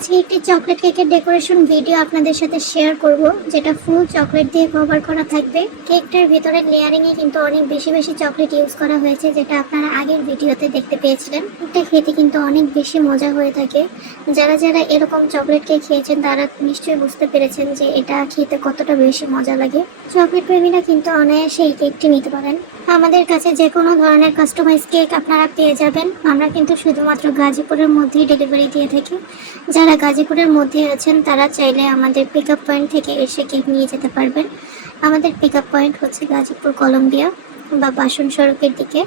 আজকে একটি চকলেট কেকের ডেকোরেশন ভিডিও আপনাদের সাথে শেয়ার করব, যেটা ফুল চকলেট দিয়ে কভার করা থাকবে। কেকটার ভিতরে লেয়ারিং এ কিন্তু অনেক বেশি বেশি চকলেট ইউজ করা হয়েছে, যেটা আপনারা আগের ভিডিওতে দেখতে পেয়েছিলেন। এটা খেতে কিন্তু অনেক বেশি মজা হয়ে থাকে। যারা যারা এরকম চকলেট কেক খেয়েছেন তারা নিশ্চয়ই বুঝতে পেরেছেন যে এটা খেতে কতটা বেশি মজা লাগে। চকলেট প্রেমীরা কিন্তু অনায়াসে এই কেকটি নিতে পারেন। আমাদের কাছে যে কোনো ধরনের কাস্টমাইজ কেক আপনারা পেয়ে যাবেন। আমরা কিন্তু শুধুমাত্র গাজীপুরের মধ্যেই ডেলিভারি দিয়ে থাকি। যারা গাজীপুরের মধ্যে আছেন তারা চাইলে আমাদের পিক আপ পয়েন্ট থেকে এসে কেক নিয়ে যেতে পারবেন। আমাদের পিক আপ পয়েন্ট হচ্ছে গাজীপুর কলম্বিয়া বা বাসন সড়কের দিকে।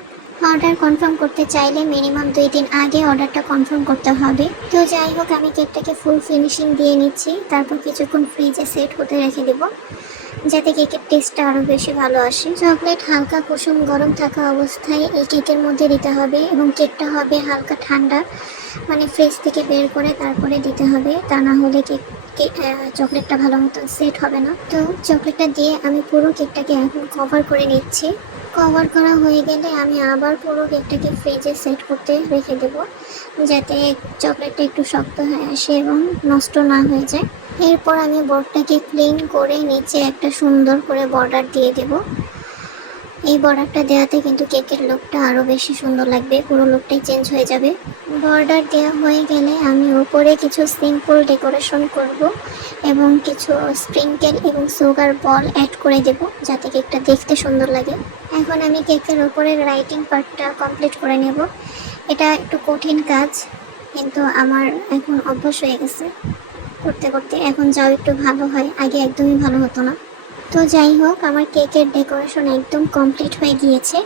অর্ডার কনফার্ম করতে চাইলে মিনিমাম 2 দিন আগে অর্ডারটা কনফার্ম করতে হবে। তো যাই হোক, আমি কেকটাকে ফুল ফিনিশিং দিয়ে নিচ্ছি, তারপর কিছুক্ষণ ফ্রিজে সেট হতে রেখে দেবো যাতে কেকের টেস্টটা আরও বেশি ভালো আসে। চকলেট হালকা কুসুম গরম থাকা অবস্থায় এই কেকের মধ্যে দিতে হবে এবং কেকটা হবে হালকা ঠান্ডা, মানে ফ্রিজ থেকে বের করে তারপরে দিতে হবে, তা না হলে চকলেটটা ভালো মতো সেট হবে না। তো চকলেটটা দিয়ে আমি পুরো কেকটাকে এখন কভার করে নিচ্ছি। কভার করা হয়ে গেলে আমি আবার পুরো কেকটাকে ফ্রিজে সেট করতে রেখে দেবো, যাতে চকলেটটা একটু শক্ত হয়ে আসে এবং নষ্ট না হয়ে যায়। এরপর আমি বোর্ডটাকে ক্লিন করে নিচে একটা সুন্দর করে বর্ডার দিয়ে দেব। এই বর্ডারটা দেওয়াতে কিন্তু কেকের লুকটা আরও বেশি সুন্দর লাগবে, পুরো লুকটাই চেঞ্জ হয়ে যাবে। বর্ডার দেওয়া হয়ে গেলে আমি উপরে কিছু সিম্পল ডেকোরেশন করব এবং কিছু স্প্রিঙ্কেল এবং সুগার বল অ্যাড করে দেব, যাতে কেকটা দেখতে সুন্দর লাগে। এখন আমি কেকের উপরের রাইটিং পার্টটা কমপ্লিট করে নেব। এটা একটু কঠিন কাজ, কিন্তু আমার এখন অভ্যাস হয়ে গেছে করতে করতে। এখন যাও একটু ভালো হয়, আগে একদমই ভালো হতো না। তো যাই হোক, আমার কেকের ডেকোরেশন একদম কমপ্লিট হয়ে গিয়েছে।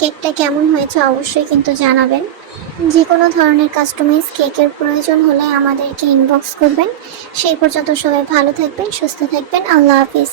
কেকটা কেমন হয়েছে অবশ্যই কিন্তু জানাবেন। যে কোনো ধরনের কাস্টমাইজ কেকের প্রয়োজন হলে আমাদেরকে ইনবক্স করবেন। সেই পর্যন্ত সবাই ভালো থাকবেন, সুস্থ থাকবেন। আল্লাহ হাফিজ।